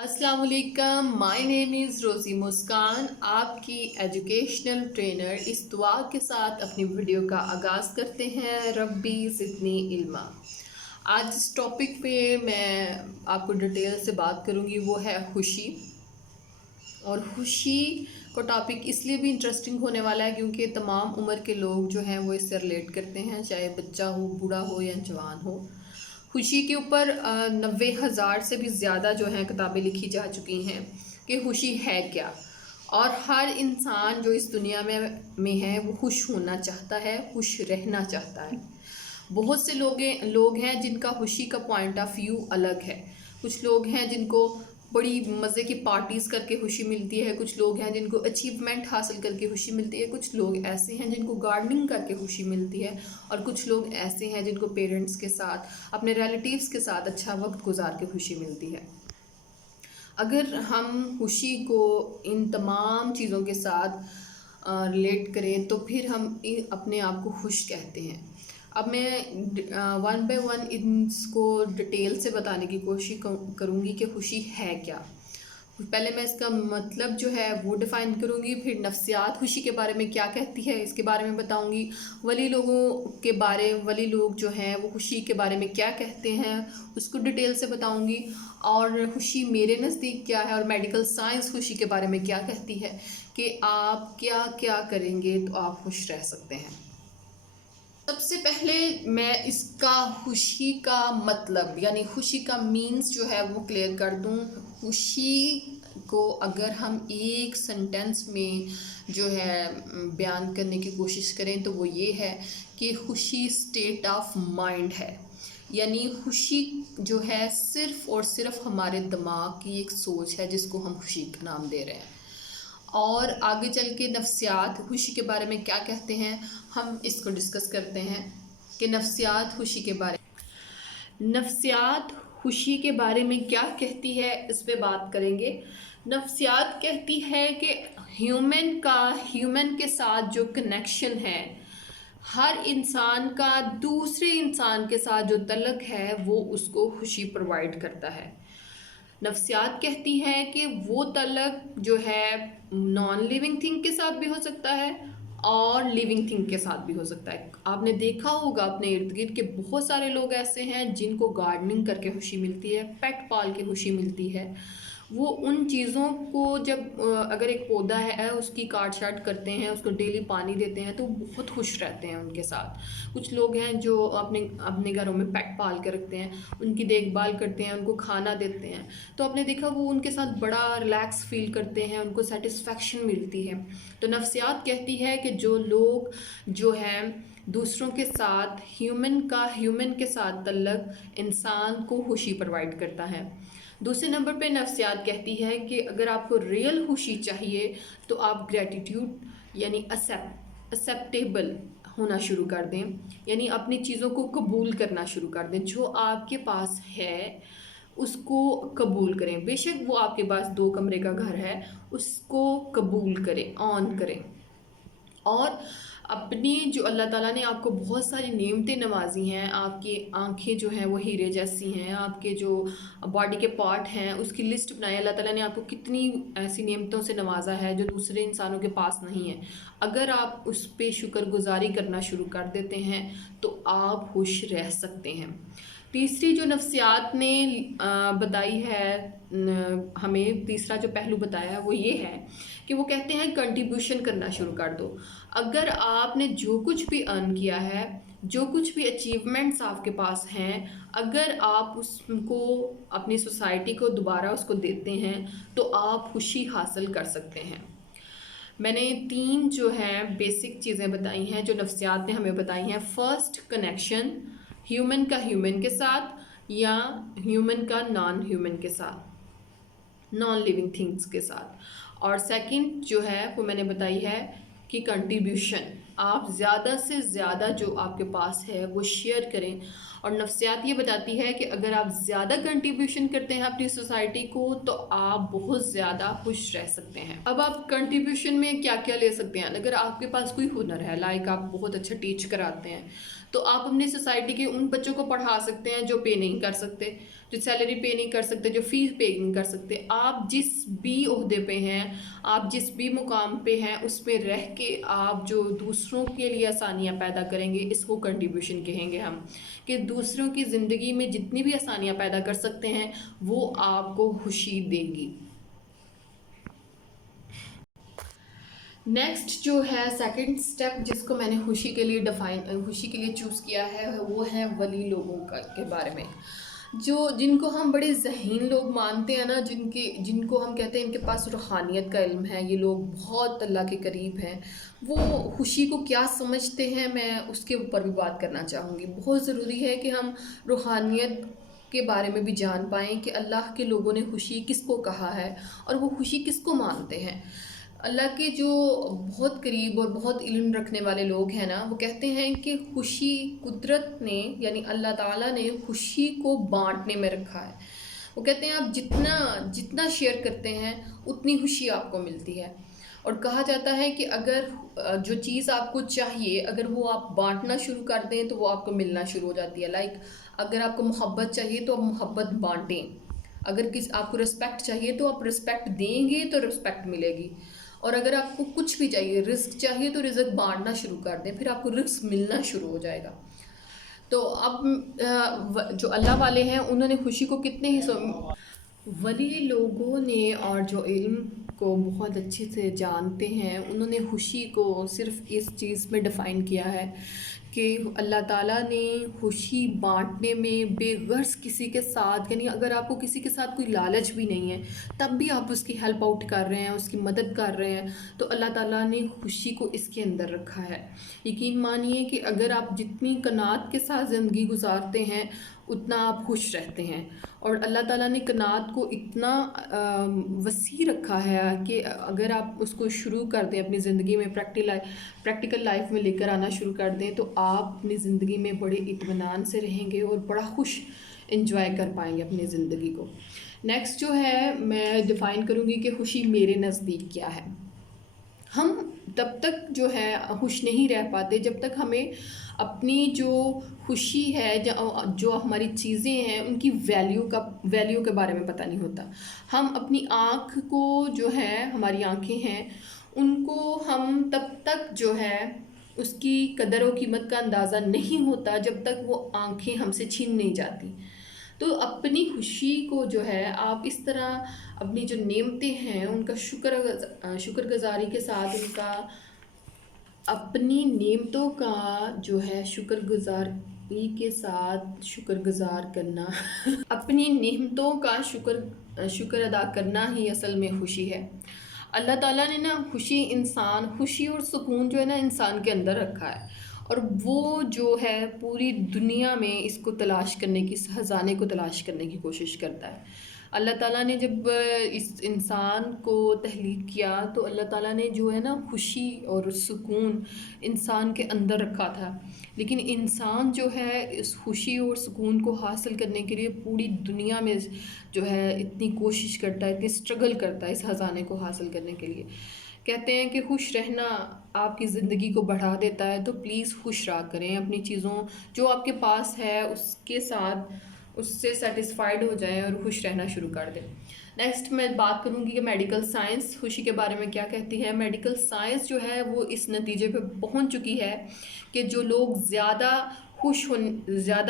अस्सलाम वालेकुम, my name is रोज़ी मुस्कान, आपकी एजुकेशनल ट्रेनर। इस दुआ के साथ अपनी वीडियो का आगाज़ करते हैं, रब्बी ज़िदनी इल्मा। आज इस टॉपिक पे मैं आपको डिटेल से बात करूँगी, वो है खुशी। और खुशी का टॉपिक इसलिए भी इंटरेस्टिंग होने वाला है क्योंकि तमाम उम्र के लोग जो हैं वो इससे रिलेट करते हैं, चाहे बच्चा हो, बूढ़ा हो या जवान हो। खुशी के ऊपर 90,000 से भी ज़्यादा जो हैं किताबें लिखी जा चुकी हैं कि खुशी है क्या। और हर इंसान जो इस दुनिया में है वो खुश होना चाहता है, खुश रहना चाहता है। बहुत से लोग हैं जिनका खुशी का पॉइंट ऑफ व्यू अलग है। कुछ लोग हैं जिनको बड़ी मज़े की पार्टीज़ करके खुशी मिलती है, कुछ लोग हैं जिनको अचीवमेंट हासिल करके खुशी मिलती है, कुछ लोग ऐसे हैं जिनको गार्डनिंग करके खुशी मिलती है, और कुछ लोग ऐसे हैं जिनको पेरेंट्स के साथ, अपने रिलेटिव्स के साथ अच्छा वक्त गुजार के खुशी मिलती है। अगर हम खुशी को इन तमाम चीज़ों के साथ रिलेट करें तो फिर हम अपने आप को खुश कहते हैं। अब मैं वन बाय वन इसको डिटेल से बताने की कोशिश करूँगी कि खुशी है क्या। पहले मैं इसका मतलब जो है वो डिफ़ाइन करूँगी, फिर नफ्सियात खुशी के बारे में क्या कहती है इसके बारे में बताऊँगी, वली लोग जो हैं वो खुशी के बारे में क्या कहते हैं उसको डिटेल से बताऊँगी, और खुशी मेरे नज़दीक क्या है, और मेडिकल साइंस खुशी के बारे में क्या कहती है कि आप क्या क्या करेंगे तो आप खुश रह सकते हैं। सबसे पहले मैं इसका खुशी का मतलब यानी खुशी का मीन्स जो है वो क्लियर कर दूं। खुशी को अगर हम एक सेंटेंस में जो है बयान करने की कोशिश करें तो वो ये है कि खुशी स्टेट ऑफ माइंड है। यानी खुशी जो है सिर्फ़ और सिर्फ हमारे दिमाग की एक सोच है जिसको हम खुशी का नाम दे रहे हैं। और आगे चल के नफ्सियात खुशी के बारे में क्या कहते हैं हम इसको डिस्कस करते हैं कि नफ्सियात खुशी के बारे में क्या कहती है, इस पे बात करेंगे। नफ्सियात कहती है कि ह्यूमन के साथ जो कनेक्शन है, हर इंसान का दूसरे इंसान के साथ जो तल्लुक़ है वो उसको खुशी प्रोवाइड करता है। नफ्सियात कहती है कि वो तल्लुक़ जो है नॉन लिविंग थिंग के साथ भी हो सकता है और लिविंग थिंग के साथ भी हो सकता है। आपने देखा होगा अपने इर्द गिर्द के बहुत सारे लोग ऐसे हैं जिनको गार्डनिंग करके खुशी मिलती है, पेट पाल के खुशी मिलती है। वो उन चीज़ों को जब अगर एक पौधा है उसकी काट छाट करते हैं, उसको डेली पानी देते हैं तो बहुत खुश रहते हैं उनके साथ। कुछ लोग हैं जो अपने घरों में पेट पाल के रखते हैं, उनकी देखभाल करते हैं, उनको खाना देते हैं, तो आपने देखा वो उनके साथ बड़ा रिलैक्स फील करते हैं, उनको सेटिस्फेक्शन मिलती है। तो नफ्सियात कहती है कि जो लोग जो हैं दूसरों के साथ ह्यूमन के साथ तल्लुक़ इंसान को खुशी प्रोवाइड करता है। दूसरे नंबर पे नफ्सियात कहती है कि अगर आपको रियल खुशी चाहिए तो आप ग्रेटिट्यूड यानी एक्सेप्टेबल होना शुरू कर दें, यानी अपनी चीज़ों को कबूल करना शुरू कर दें। जो आपके पास है उसको कबूल करें, बेशक वो आपके पास 2 कमरे का घर है, उसको कबूल करें, ऑन करें। और अपनी जो अल्लाह ताला ने आपको बहुत सारी नेमतें नवाजी हैं, आपकी आंखें जो हैं वो हीरे जैसी हैं, आपके जो बॉडी के पार्ट हैं उसकी लिस्ट बनाई। अल्लाह ताला ने आपको कितनी ऐसी नेमतों से नवाजा है जो दूसरे इंसानों के पास नहीं है। अगर आप उस पर शुक्रगुजारी करना शुरू कर देते हैं तो आप खुश रह सकते हैं। तीसरी जो नफ्सियात ने बताई है, हमें तीसरा जो पहलू बताया है वो ये है कि वो कहते हैं कंट्रीब्यूशन करना शुरू कर दो। अगर आपने जो कुछ भी अर्न किया है, जो कुछ भी अचीवमेंट्स आपके पास हैं, अगर आप उसको अपनी सोसाइटी को दोबारा उसको देते हैं तो आप खुशी हासिल कर सकते हैं। मैंने 3 जो हैं बेसिक चीज़ें बताई हैं जो नफ्सियात ने हमें बताई हैं। फर्स्ट, कनेक्शन ह्यूमन का ह्यूमन के साथ या ह्यूमन का नॉन ह्यूमन के साथ, नॉन लिविंग थिंग्स के साथ। और सेकंड जो है वो मैंने बताई है कि कंट्रीब्यूशन, आप ज़्यादा से ज़्यादा जो आपके पास है वो शेयर करें। और नफ्सियात ये बताती है कि अगर आप ज़्यादा कंट्रीब्यूशन करते हैं अपनी सोसाइटी को तो आप बहुत ज़्यादा खुश रह सकते हैं। अब आप कंट्रीब्यूशन में क्या क्या ले सकते हैं? अगर आपके पास कोई हुनर है, लाइक आप बहुत अच्छा टीच कराते हैं, तो आप अपनी सोसाइटी के उन बच्चों को पढ़ा सकते हैं जो पे नहीं कर सकते। जो सैलरी पे नहीं कर सकते, जो फीस पे नहीं कर सकते, आप जिस भी ओहदे पे हैं, आप जिस भी मुकाम पे हैं, उस पे रह के आप जो दूसरों के लिए आसानियाँ पैदा करेंगे, इसको कंट्रीब्यूशन कहेंगे हम, कि दूसरों की ज़िंदगी में जितनी भी आसानियाँ पैदा कर सकते हैं वो आपको खुशी देगी। नेक्स्ट जो है सेकंड स्टेप जिसको मैंने खुशी के लिए चूज़ किया है, वो है वली लोगों के बारे में, जो जिनको हम बड़े ज़हीन लोग मानते हैं ना, जिनको हम कहते हैं इनके पास रूहानियत का इल्म है, ये लोग बहुत अल्लाह के करीब हैं। वो खुशी को क्या समझते हैं, मैं उसके ऊपर भी बात करना चाहूँगी। बहुत ज़रूरी है कि हम रूहानियत के बारे में भी जान पाएँ कि अल्लाह के लोगों ने खुशी किसको कहा है और वो खुशी किसको मानते हैं। अल्लाह के जो बहुत करीब और बहुत इल्म रखने वाले लोग हैं ना, वो कहते हैं कि खुशी कुदरत ने, यानी अल्लाह ताला ने खुशी को बांटने में रखा है। वो कहते हैं आप जितना जितना शेयर करते हैं उतनी खुशी आपको मिलती है। और कहा जाता है कि अगर जो चीज़ आपको चाहिए अगर वो आप बांटना शुरू कर दें तो वो आपको मिलना शुरू हो जाती है। लाइक अगर आपको मोहब्बत चाहिए तो आप मोहब्बत बांटें, अगर आपको रिस्पेक्ट चाहिए तो आप रिस्पेक्ट देंगे तो रिस्पेक्ट मिलेगी, और अगर आपको कुछ भी चाहिए, रिस्क चाहिए तो रिस्क बांटना शुरू कर दें, फिर आपको रिस्क मिलना शुरू हो जाएगा। तो अब जो अल्लाह वाले हैं उन्होंने खुशी को कितने हिस्सों, वली लोगों ने और जो इल्म को बहुत अच्छे से जानते हैं, उन्होंने खुशी को सिर्फ इस चीज़ में डिफ़ाइन किया है कि अल्लाह ताला ने खुशी बांटने में बेगर्ज़ किसी के साथ, यानी अगर आपको किसी के साथ कोई लालच भी नहीं है तब भी आप उसकी हेल्प आउट कर रहे हैं, उसकी मदद कर रहे हैं, तो अल्लाह ताला ने खुशी को इसके अंदर रखा है। यकीन मानिए कि अगर आप जितनी कनात के साथ ज़िंदगी गुजारते हैं उतना आप खुश रहते हैं। और अल्लाह ताला ने कनात को इतना वसी रखा है कि अगर आप उसको शुरू कर दें अपनी ज़िंदगी में, प्रैक्टिकल लाइफ में लेकर आना शुरू कर दें, तो आप अपनी ज़िंदगी में बड़े इत्मीनान से रहेंगे और बड़ा खुश इंजॉय कर पाएंगे अपनी ज़िंदगी को। नेक्स्ट जो है मैं डिफ़ाइन करूँगी कि खुशी मेरे नज़दीक क्या है। हम तब तक जो है खुश नहीं रह पाते जब तक हमें अपनी जो खुशी है, जो हमारी चीज़ें हैं, उनकी वैल्यू के बारे में पता नहीं होता। हम अपनी आँख को जो है, हमारी आँखें हैं, उनको हम तब तक जो है उसकी कदर और कीमत का अंदाज़ा नहीं होता जब तक वो आँखें हमसे छीन नहीं जाती। तो अपनी खुशी को जो है आप इस तरह अपनी जो नेमतें हैं उनका शुक्रगुजारी के साथ, उनका अपनी नेमतों का जो है शुक्रगुजारी के साथ शुक्रगुजार करना अपनी नेमतों का शुक्र अदा करना ही असल में खुशी है। अल्लाह ताला ने ना खुशी और सुकून जो है ना इंसान के अंदर रखा है, और वो जो है पूरी दुनिया में इसको तलाश करने की, इस खजाने को तलाश करने की कोशिश करता है। अल्लाह ताला ने जब इस इंसान को तख्लीक किया तो अल्लाह ताला ने जो है ना खुशी और सुकून इंसान के अंदर रखा था, लेकिन इंसान जो है इस खुशी और सुकून को हासिल करने के लिए पूरी दुनिया में जो है इतनी कोशिश करता है, इतनी स्ट्रगल करता है इस खजाने को हासिल करने के लिए। कहते हैं कि खुश रहना आपकी ज़िंदगी को बढ़ा देता है, तो प्लीज़ खुश रहा करें, अपनी चीज़ों जो आपके पास है उसके साथ उससे सेटिस्फाइड हो जाएं और खुश रहना शुरू कर दें। नेक्स्ट मैं बात करूंगी कि मेडिकल साइंस खुशी के बारे में क्या कहती है। मेडिकल साइंस जो है वो इस नतीजे पे पहुंच चुकी है कि जो लोग ज़्यादा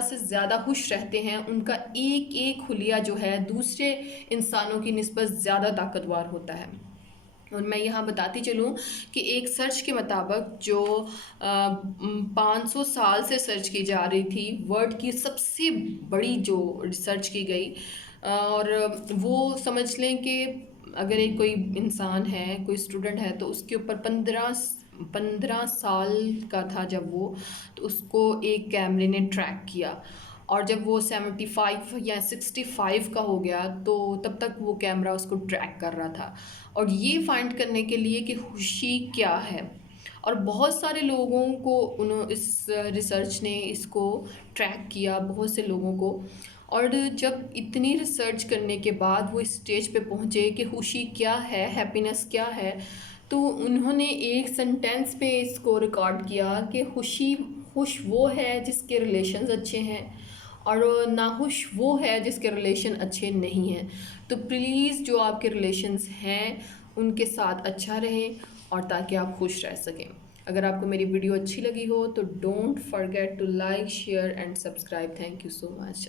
से ज़्यादा खुश रहते हैं उनका एक एक खुलिया जो है दूसरे इंसानों की निस्बत ज़्यादा ताकतवर होता है। और मैं यहाँ बताती चलूँ कि एक सर्च के मुताबिक जो 500 साल से सर्च की जा रही थी, वर्ल्ड की सबसे बड़ी जो रिसर्च की गई, और वो समझ लें कि अगर एक कोई इंसान है, कोई स्टूडेंट है, तो उसके ऊपर 15 साल का था जब वो, तो उसको एक कैमरे ने ट्रैक किया, और जब वो 75 या 65 का हो गया तो तब तक वो कैमरा उसको ट्रैक कर रहा था, और ये फाइंड करने के लिए कि खुशी क्या है। और बहुत सारे लोगों को इस रिसर्च ने इसको ट्रैक किया, बहुत से लोगों को, और जब इतनी रिसर्च करने के बाद वो इस स्टेज पे पहुँचे कि खुशी क्या है, हैप्पीनेस क्या है, तो उन्होंने एक सेंटेंस पे इसको रिकॉर्ड किया कि खुश वो है जिसके रिलेशंस अच्छे हैं, اور ناخوش وہ ہے جس کے ریلیشن اچھے نہیں ہیں. تو پلیز جو آپ کے ریلیشنز ہیں ان کے ساتھ اچھا رہیں اور تاکہ آپ خوش رہ سکیں. اگر آپ کو میری ویڈیو اچھی لگی ہو تو don't forget to like share and subscribe. Thank you so much.